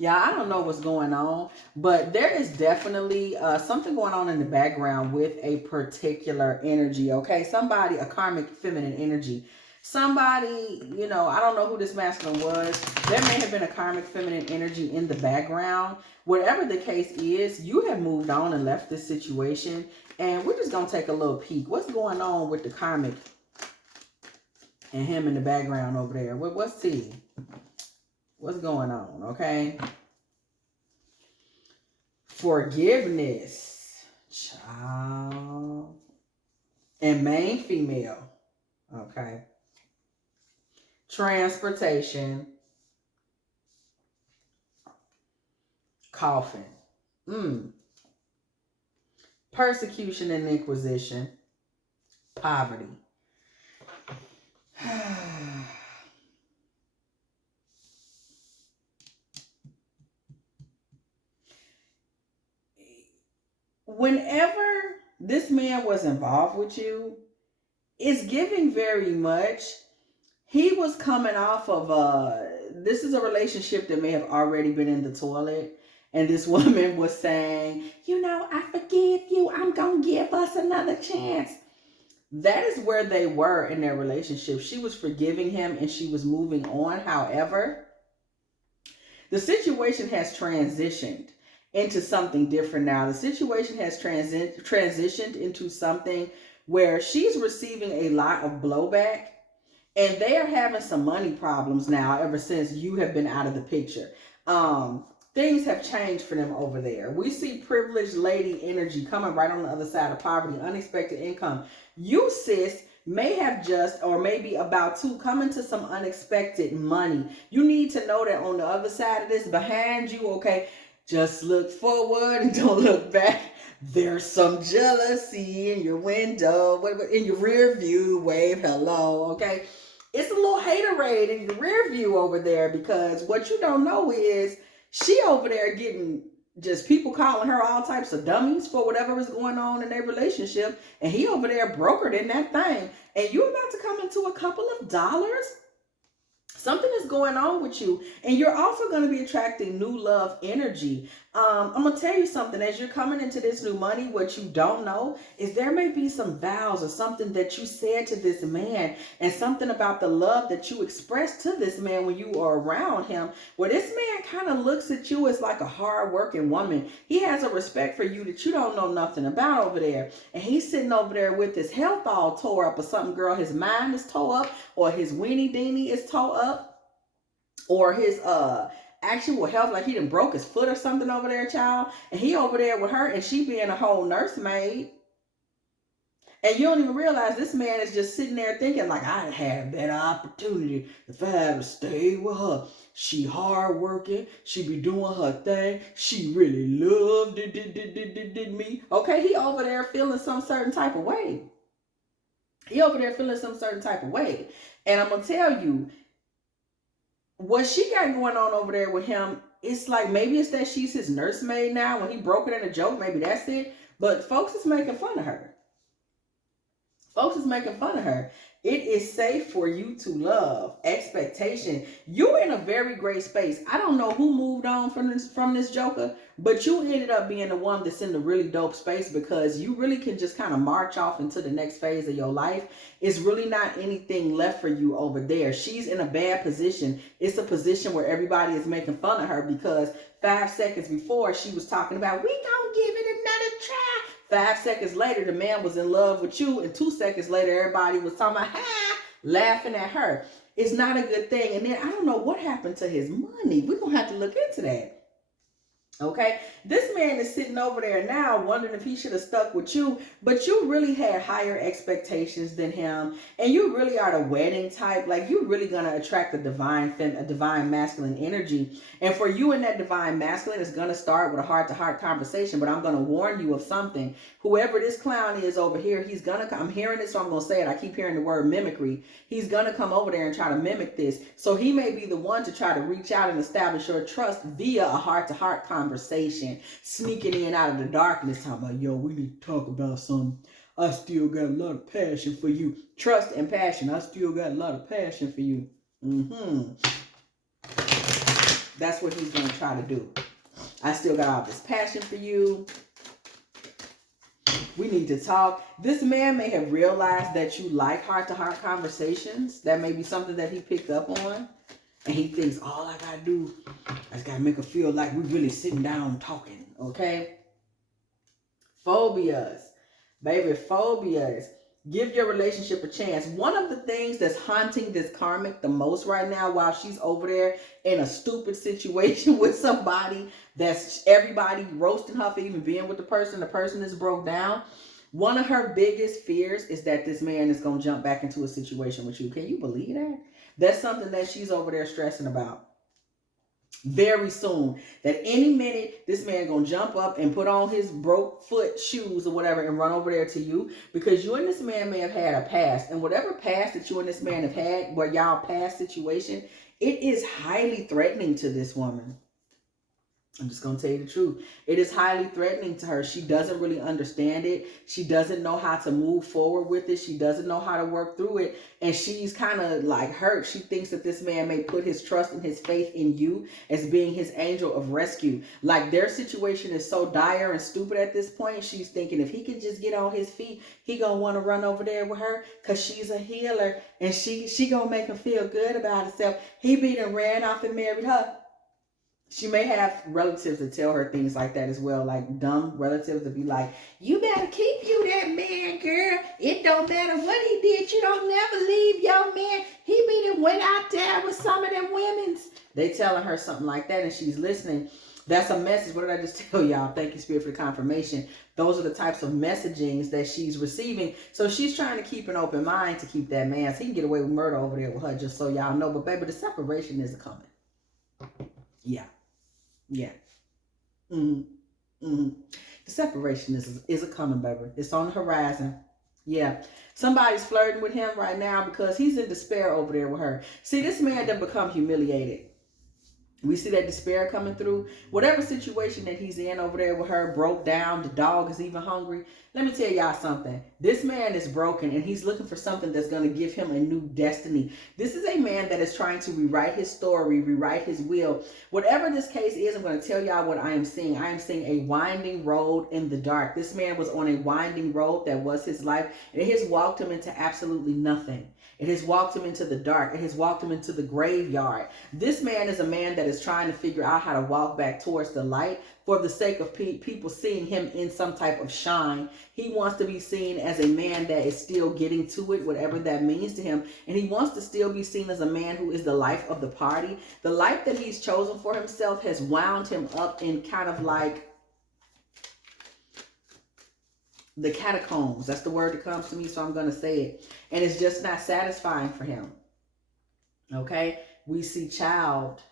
Yeah, I don't know what's going on, but there is definitely something going on in the background with a particular energy, okay? Somebody, a karmic feminine energy. Somebody, I don't know who this masculine was. There may have been a karmic feminine energy in the background. Whatever the case is, you have moved on and left this situation, and we're just going to take a little peek. What's going on with the karmic and him in the background over there? What's tea? What's going on, okay? Forgiveness, child, and main female, okay? Transportation, coffin, persecution and inquisition, poverty. Whenever this man was involved with you, it's giving very much. He was coming off of this is a relationship that may have already been in the toilet. And this woman was saying, I forgive you. I'm going to give us another chance. That is where they were in their relationship. She was forgiving him and she was moving on. However, the situation has transitioned into something different now. The situation has transitioned into something where she's receiving a lot of blowback, and they are having some money problems now ever since you have been out of the picture. Things have changed for them over there. We see privileged lady energy coming right on the other side of poverty, unexpected income. You, sis, may have just or maybe about to come into some unexpected money. You need to know that on the other side of this, behind you, okay, just look forward and don't look back. There's some jealousy in your window, in your rear view, wave hello, okay? It's a little haterade in your rear view over there, because what you don't know is she over there getting just people calling her all types of dummies for whatever is going on in their relationship, and he over there brokered in that thing, and you're about to come into a couple of dollars. Something is going on with you, and you're also going to be attracting new love energy. I'm going to tell you something. As you're coming into this new money, what you don't know is there may be some vows or something that you said to this man, and something about the love that you expressed to this man when you are around him, where this man kind of looks at you as like a hard-working woman. He has a respect for you that you don't know nothing about over there, and he's sitting over there with his health all tore up or something, girl. His mind is tore up, or his weenie deenie is tore up, or his actual health, like he done broke his foot or something over there, child, and he over there with her, and she being a whole nursemaid, and you don't even realize this man is just sitting there thinking like, I had a better opportunity if I had to stay with her. She hard working, she be doing her thing, she really loved me. Okay, he over there feeling some certain type of way. And I'm gonna tell you, what she got going on over there with him, it's like maybe it's that she's his nursemaid now. When he broke it in a joke, maybe that's it. But folks is making fun of her. It is safe for you to love. Expectation. You're in a very great space. I don't know who moved on from this joker, but you ended up being the one that's in the really dope space, because you really can just kind of march off into the next phase of your life. It's really not anything left for you over there. She's in a bad position. It's a position where everybody is making fun of her, because 5 seconds before she was talking about, we gonna give it another try. 5 seconds later, the man was in love with you, and 2 seconds later, everybody was talking about, laughing at her. It's not a good thing. And then I don't know what happened to his money. We're going to have to look into that. Okay, this man is sitting over there now wondering if he should have stuck with you, but you really had higher expectations than him, and you really are the wedding type. Like, you're really gonna attract a divine masculine energy, and for you in that divine masculine, it's gonna start with a heart-to-heart conversation. But I'm gonna warn you of something. Whoever this clown is over here, he's gonna come. I'm hearing it, so I'm gonna say it. I keep hearing the word mimicry. He's gonna come over there and try to mimic this. So he may be the one to try to reach out and establish your trust via a heart-to-heart conversation, sneaking in out of the darkness, talking about, yo, we need to talk about something. I still got a lot of passion for you. Trust and passion. I still got a lot of passion for you. That's what he's going to try to do. I still got all this passion for you. We need to talk. This man may have realized that you like heart-to-heart conversations. That may be something that he picked up on. And he thinks, all I got to do, I just got to make her feel like we're really sitting down talking. Okay? Phobias. Baby, phobias. Give your relationship a chance. One of the things that's haunting this karmic the most right now while she's over there in a stupid situation with somebody that's everybody roasting her for even being with the person is broke down. One of her biggest fears is that this man is going to jump back into a situation with you. Can you believe that? That's something that she's over there stressing about. Very soon, that any minute this man gonna jump up and put on his broke foot shoes or whatever and run over there to you, because you and this man may have had a past, and whatever past that you and this man have had, where y'all past situation, it is highly threatening to this woman. I'm just going to tell you the truth. It is highly threatening to her. She doesn't really understand it. She doesn't know how to move forward with it. She doesn't know how to work through it. And she's kind of like hurt. She thinks that this man may put his trust and his faith in you as being his angel of rescue. Like their situation is so dire and stupid at this point. She's thinking if he could just get on his feet, he going to want to run over there with her because she's a healer. And she going to make him feel good about herself. He beat and ran off and married her. She may have relatives that tell her things like that as well, like dumb relatives that be like, you better keep you that man, girl. It don't matter what he did. You don't never leave your man. He be done went out there with some of them women's. They telling her something like that and she's listening. That's a message. What did I just tell y'all? Thank you, Spirit, for the confirmation. Those are the types of messagings that she's receiving. So she's trying to keep an open mind to keep that man so he can get away with murder over there with her, just so y'all know. But baby, the separation is coming. Yeah. Yeah. The separation is a coming, baby. It's on the horizon. Yeah. Somebody's flirting with him right now because he's in despair over there with her. See, this man done become humiliated. We see that despair coming through. Whatever situation that he's in over there with her, broke down, the dog is even hungry. Let me tell y'all something. This man is broken and he's looking for something that's going to give him a new destiny. This is a man that is trying to rewrite his story, rewrite his will. Whatever this case is, I'm going to tell y'all what I am seeing. I am seeing a winding road in the dark. This man was on a winding road that was his life, and it has walked him into absolutely nothing. It has walked him into the dark. It has walked him into the graveyard. This man is a man that is trying to figure out how to walk back towards the light for the sake of people seeing him in some type of shine. He wants to be seen as a man that is still getting to it, whatever that means to him. And he wants to still be seen as a man who is the life of the party. The life that he's chosen for himself has wound him up in kind of like the catacombs. That's the word that comes to me, so I'm going to say it. And it's just not satisfying for him. Okay? We see child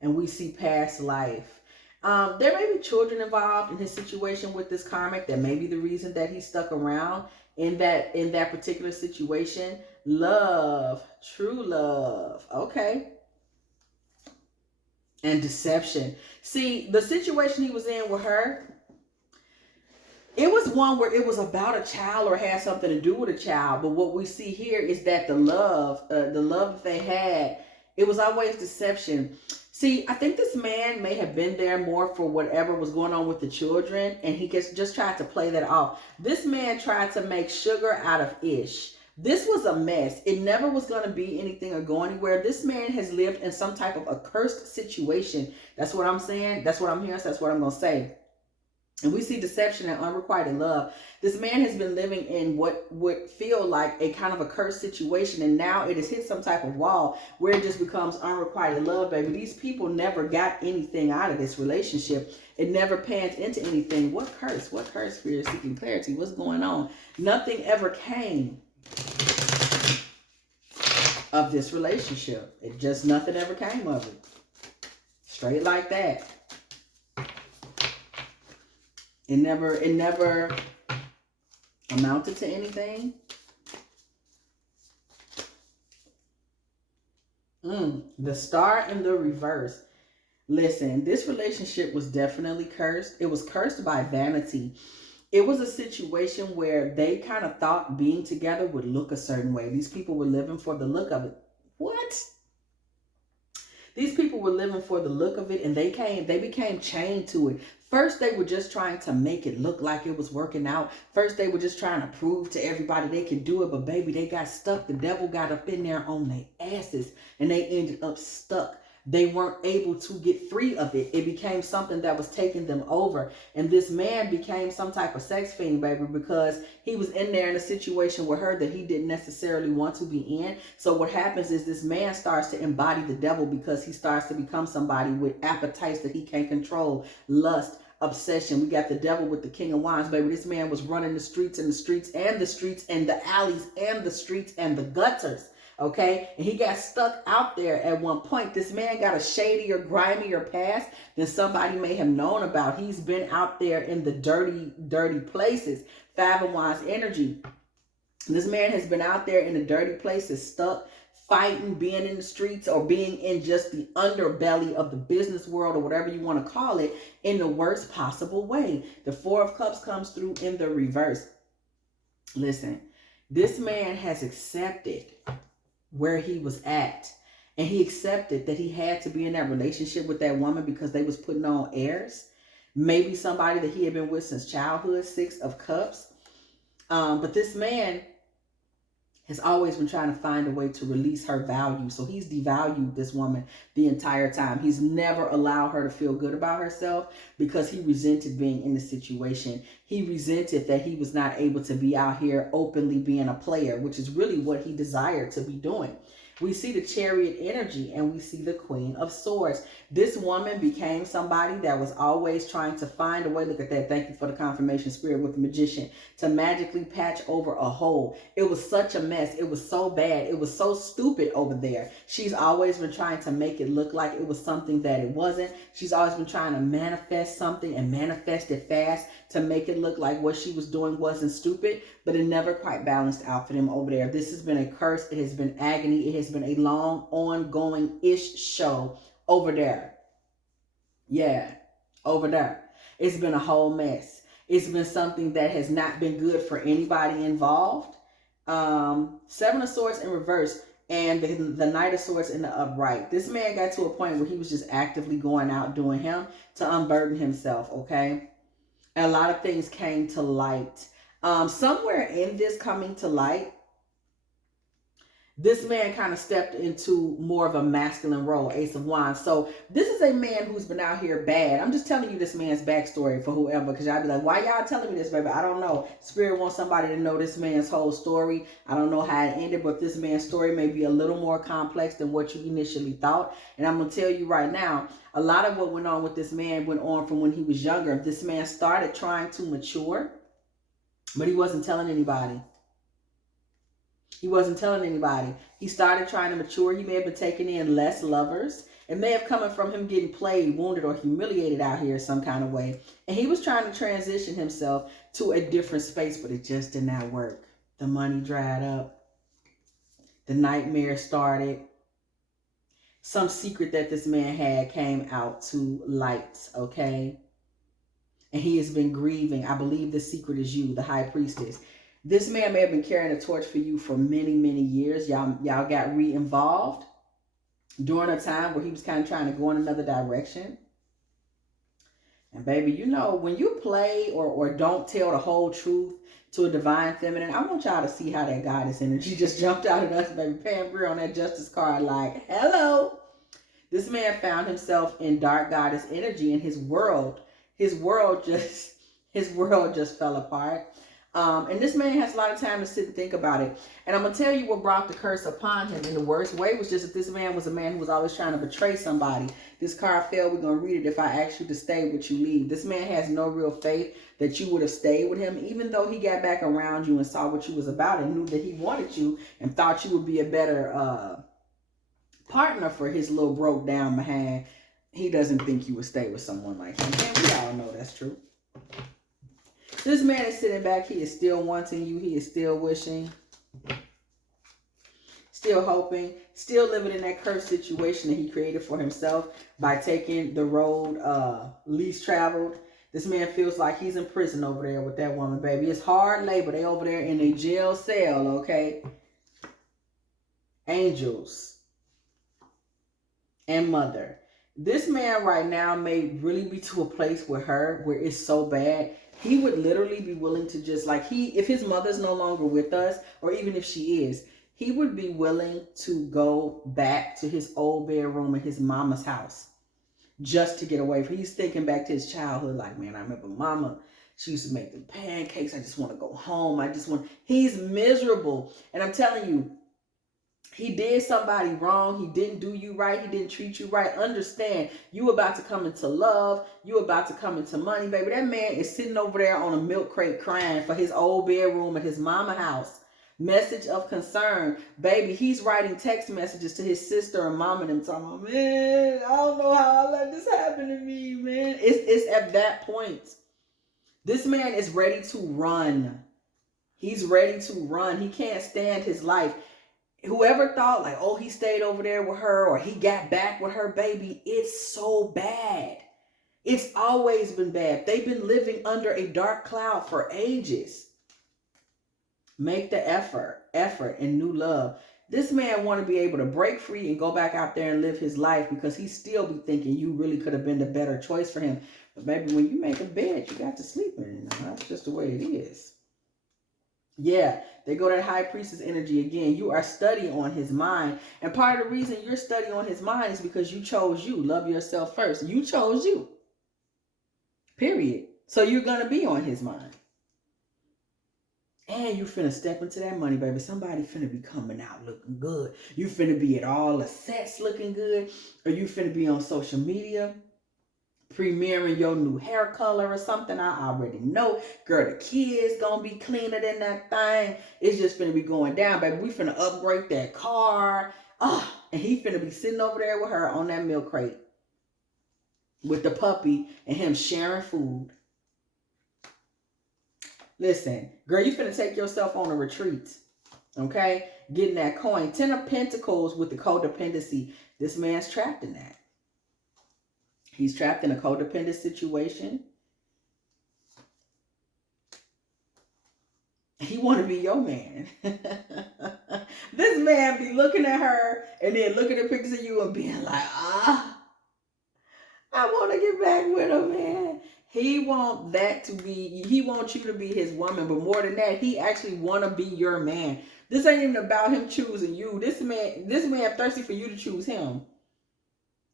and we see past life. There may be children involved in his situation with this karmic. That may be the reason that he stuck around in that particular situation. Love, true love. Okay. And deception. See, the situation he was in with her, it was one where it was about a child or had something to do with a child. But what we see here is that the love that they had, it was always deception. See, I think this man may have been there more for whatever was going on with the children, and he just tried to play that off. This man tried to make sugar out of ish. This was a mess. It never was going to be anything or go anywhere. This man has lived in some type of a cursed situation. That's what I'm saying. That's what I'm hearing. So that's what I'm going to say. And we see deception and unrequited love. This man has been living in what would feel like a kind of a cursed situation. And now it has hit some type of wall where it just becomes unrequited love, baby. These people never got anything out of this relationship. It never panned into anything. What curse? What curse, Spirit seeking clarity? What's going on? Nothing ever came of this relationship. Nothing ever came of it. Straight like that. It never amounted to anything. The star in the reverse. Listen, this relationship was definitely cursed. It was cursed by vanity. It was a situation where they kind of thought being together would look a certain way. These people were living for the look of it. What? These people were living for the look of it, and they became chained to it. First, they were just trying to make it look like it was working out. First, they were just trying to prove to everybody they could do it. But baby, they got stuck. The devil got up in there on their asses, and they ended up stuck. They weren't able to get free of it. It became something that was taking them over. And this man became some type of sex fiend, baby, because he was in there in a situation with her that he didn't necessarily want to be in. So what happens is this man starts to embody the devil because he starts to become somebody with appetites that he can't control, lust, obsession. We got the devil with the King of Wands, baby. This man was running the streets and the streets and the streets and the alleys and the streets and the gutters. Okay, and he got stuck out there at one point. This man got a shadier, grimier past than somebody may have known about. He's been out there in the dirty, dirty places. 5 of Wands energy. This man has been out there in the dirty places, stuck, fighting, being in the streets, or being in just the underbelly of the business world, or whatever you want to call it, in the worst possible way. The 4 of Cups comes through in the reverse. Listen, this man has accepted where he was at, and he accepted that he had to be in that relationship with that woman because they was putting on airs, maybe somebody that he had been with since childhood. 6 of Cups. But this man has always been trying to find a way to release her value. So he's devalued this woman the entire time. He's never allowed her to feel good about herself because he resented being in the situation. He resented that he was not able to be out here openly being a player, which is really what he desired to be doing. We see the Chariot energy, and we see the Queen of Swords. This woman became somebody that was always trying to find a way. Look at that. Thank you for the confirmation, Spirit, with the Magician. To magically patch over a hole. It was such a mess. It was so bad. It was so stupid over there. She's always been trying to make it look like it was something that it wasn't. She's always been trying to manifest something and manifest it fast to make it look like what she was doing wasn't stupid, but it never quite balanced out for them over there. This has been a curse. It has been agony. It has been a long, ongoing-ish show over there. Yeah, over there. It's been a whole mess. It's been something that has not been good for anybody involved. 7 of Swords in reverse and the Knight of Swords in the upright. This man got to a point where he was just actively going out doing him to unburden himself, okay? And a lot of things came to light. Somewhere in this coming to light, this man kind of stepped into more of a masculine role, Ace of Wands. So this is a man who's been out here bad. I'm just telling you this man's backstory for whoever, because y'all be like, why y'all telling me this, baby? I don't know. Spirit wants somebody to know this man's whole story. I don't know how it ended, but this man's story may be a little more complex than what you initially thought. And I'm going to tell you right now, a lot of what went on with this man went on from when he was younger. This man started trying to mature, but he wasn't telling anybody. He wasn't telling anybody. He started trying to mature. He may have been taking in less lovers. It may have come from him getting played, wounded, or humiliated out here some kind of way. And he was trying to transition himself to a different space, but it just did not work. The money dried up. The nightmare started. Some secret that this man had came out to light, okay? And he has been grieving. I believe the secret is you, the High Priestess. This man may have been carrying a torch for you for many, many years. Y'all got re-involved during a time where he was kind of trying to go in another direction. And baby, you know, when you play or don't tell the whole truth to a divine feminine, I want y'all to see how that goddess energy just jumped out at us, baby. Pam Grier on that justice card like, hello. This man found himself in dark goddess energy, and his world just fell apart. And this man has a lot of time to sit and think about it. And I'm going to tell you what brought the curse upon him in the worst way was just that this man was a man who was always trying to betray somebody. This card fell. We're going to read it. If I ask you to stay, would you leave? This man has no real faith that you would have stayed with him, even though he got back around you and saw what you was about and knew that he wanted you and thought you would be a better partner for his little broke down behind. He doesn't think you would stay with someone like him. And we all know that's true. This man is sitting back. He is still wanting you. He is still wishing. Still hoping. Still living in that cursed situation that he created for himself by taking the road least traveled. This man feels like he's in prison over there with that woman, baby. It's hard labor. They over there in a jail cell, okay? Angels. and mother. This man right now may really be to a place with her where it's so bad. He would literally be willing to just like if his mother's no longer with us, or even if she is, he would be willing to go back to his old bedroom in his mama's house just to get away from. He's thinking back to his childhood, like, man, I remember mama, she used to make the pancakes. I just want to go home. He's miserable. And I'm telling you, he did somebody wrong. He didn't do you right. He didn't treat you right. Understand, you about to come into love. You about to come into money, baby. That man is sitting over there on a milk crate crying for his old bedroom at his mama house. Message of concern, baby. He's writing text messages to his sister and mom and them talking about, man, I don't know how I let this happen to me, man. It's at that point. This man is ready to run. He's ready to run. He can't stand his life. Whoever thought like, oh, he stayed over there with her or he got back with her, baby, it's so bad. It's always been bad. They've been living under a dark cloud for ages. Make the effort and new love. This man want to be able to break free and go back out there and live his life because he still be thinking you really could have been the better choice for him. But baby, when you make a bed, you got to sleep in it. That's just the way it is. Yeah, they go that high priestess energy again. You are studying on his mind. And part of the reason you're studying on his mind is because you chose you. Love yourself first. You chose you. Period. So you're going to be on his mind. And you finna step into that money, baby. Somebody finna be coming out looking good. You finna be at all the sets looking good. Or you finna be on social media premiering your new hair color or something. I already know. Girl, the kids gonna be cleaner than that thing. It's just finna be going down, baby. We finna upgrade that car. And he finna be sitting over there with her on that milk crate with the puppy and him sharing food. Listen, girl, you finna take yourself on a retreat. Okay? Getting that coin. 10 of Pentacles with the codependency. This man's trapped in that. He's trapped in a codependent situation. He want to be your man. This man be looking at her and then looking at pictures of you and being like, I want to get back with her, man. He wants you to be his woman, but more than that, he actually want to be your man. This ain't even about him choosing you. This man thirsty for you to choose him.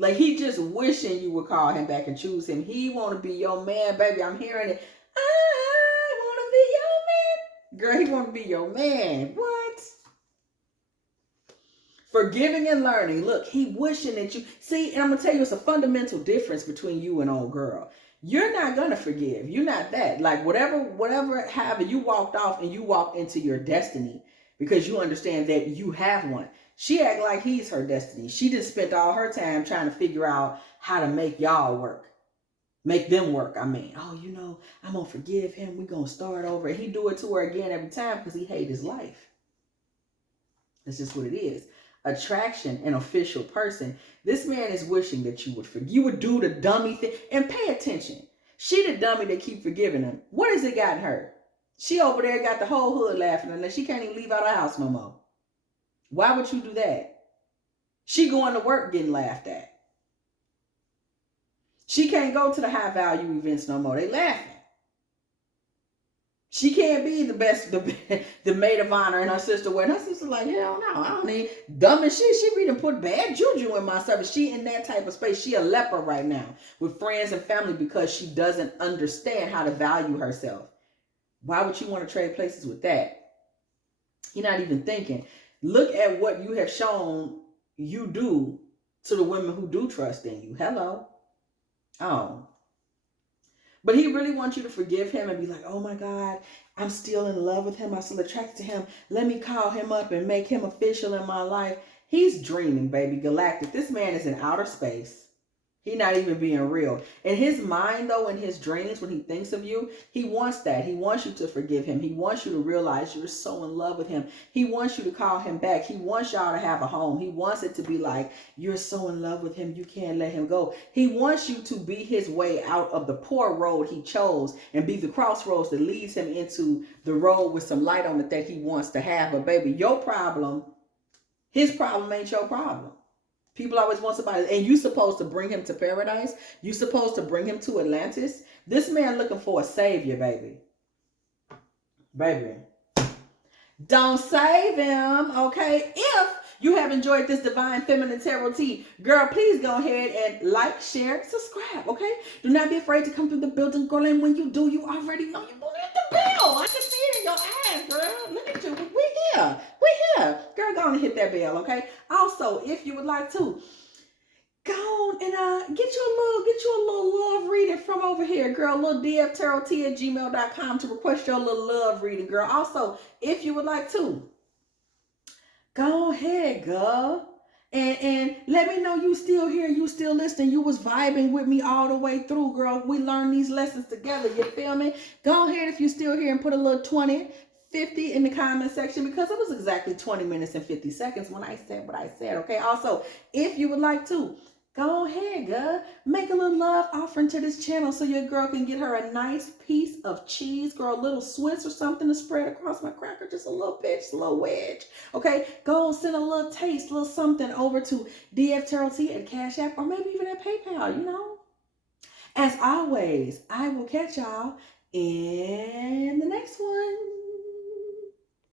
Like, he just wishing you would call him back and choose him. He want to be your man, baby. I'm hearing it. I want to be your man. Girl, he want to be your man. What? Forgiving and learning. Look, he wishing that you... See, and I'm going to tell you, it's a fundamental difference between you and old girl. You're not going to forgive. You're not that. Like, whatever happened, you walked off and you walked into your destiny because you understand that you have one. She act like he's her destiny. She just spent all her time trying to figure out how to make y'all work. Make them work, I mean. Oh, I'm going to forgive him. We're going to start over. And he do it to her again every time because he hate his life. That's just what it is. Attraction, an official person. This man is wishing that you would forgive. You would do the dummy thing. And pay attention. She the dummy that keep forgiving him. What has it gotten her? She over there got the whole hood laughing unless she can't even leave out her house no more. Why would you do that? She going to work getting laughed at. She can't go to the high value events no more. They laughing. She can't be the maid of honor in her sister wedding. Her sister like, hell no, I don't need dumb as shit. She be done put bad juju in my service. She in that type of space. She a leper right now with friends and family because she doesn't understand how to value herself. Why would you want to trade places with that? You're not even thinking. Look at what you have shown you do to the women who do trust in you. Hello. Oh. But he really wants you to forgive him and be like, oh my God, I'm still in love with him. I'm still attracted to him. Let me call him up and make him official in my life. He's dreaming, baby. Galactic. This man is in outer space. He's not even being real. In his mind, though, in his dreams, when he thinks of you, he wants that. He wants you to forgive him. He wants you to realize you're so in love with him. He wants you to call him back. He wants y'all to have a home. He wants it to be like, you're so in love with him, you can't let him go. He wants you to be his way out of the poor road he chose and be the crossroads that leads him into the road with some light on it that he wants to have. But baby, your problem, his problem ain't your problem. People always want somebody, and you supposed to bring him to paradise. You supposed to bring him to Atlantis. This man looking for a savior, baby. Baby. Don't save him, okay? If you have enjoyed this Divine Feminine Tarot Tea, girl, please go ahead and like, share, subscribe, okay? Do not be afraid to come through the building, girl, and when you do, you already know you're going to hit the bell. I can see it in your eyes, girl. Look at you. We here. We here. Girl, go on and hit that bell, okay? Also, if you would like to, go on and get you a little love reading from over here, girl. A little dftarottea at gmail.com to request your little love reading, girl. Also, if you would like to, go ahead, girl. And let me know you still here, you still listening, you was vibing with me all the way through, girl. We learned these lessons together, you feel me? Go ahead if you still here and put a little 20, 50 in the comment section, because it was exactly 20 minutes and 50 seconds when I said what I said, okay? Also, if you would like to, go ahead, girl. Make a little love offering to this channel so your girl can get her a nice piece of cheese, girl, a little Swiss or something to spread across my cracker, just a little bit, just a little wedge. Okay, go and send a little taste, a little something over to dftarottea at Cash App, or maybe even at PayPal, you know. As always, I will catch y'all in the next one.